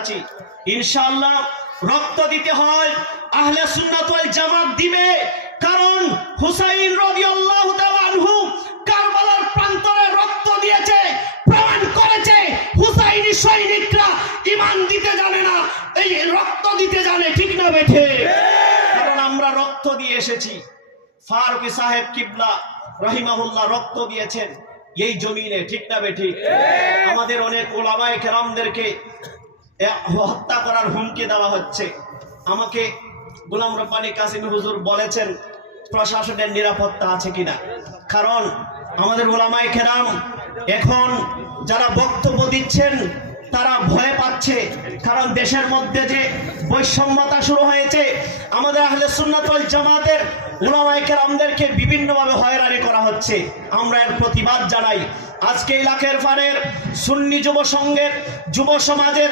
আছি। ইনশাআল্লাহ রক্ত দিতে হয়, আহলে সুন্নাত ওয়াল জামাত দিবে। কারণ হুসাইন রাদিয়াল্লাহু তাআলা আনহু কারবালার প্রান্তরে রক্ত দিয়েছে, প্রমাণ করেছে হুসাইনি সৈনিকরা ঈমান দিতে জানে না, এই রক্ত দিতে জানে। ঠিক না বেঠে? কারণ আমরা রক্ত দিয়ে এসেছি। ফারুকী সাহেব কিবলা রাহিমাহুল্লাহ রক্ত দিয়েছেন এই জমিনে। ঠিক না বেঠি? আমাদের অনেক উলামায়ে কেরামদেরকে হত্যা করার হুমকি দেওয়া হচ্ছে। আমাকে গোলাম রব্বানী কাসিমি হুজুর বলেছেন প্রশাসনের নিরাপত্তা আছে কিনা। কারণ আমাদের উলামায়ে কেরাম এখন যারা বক্তব্য দিচ্ছেন তারা ভয় পাচ্ছে। কারণ দেশের মধ্যে যে বৈষম্যতা শুরু হয়েছে, আমাদের আহলে সুন্নাত ওয়াল জামাতের উলামায়ে কেরামদেরকে বিভিন্নভাবে হয়রানি করা হচ্ছে। আমরা এর প্রতিবাদ জানাই। আজকে ইলাকার ফানের সুন্নি যুব সংঘের যুব সমাজের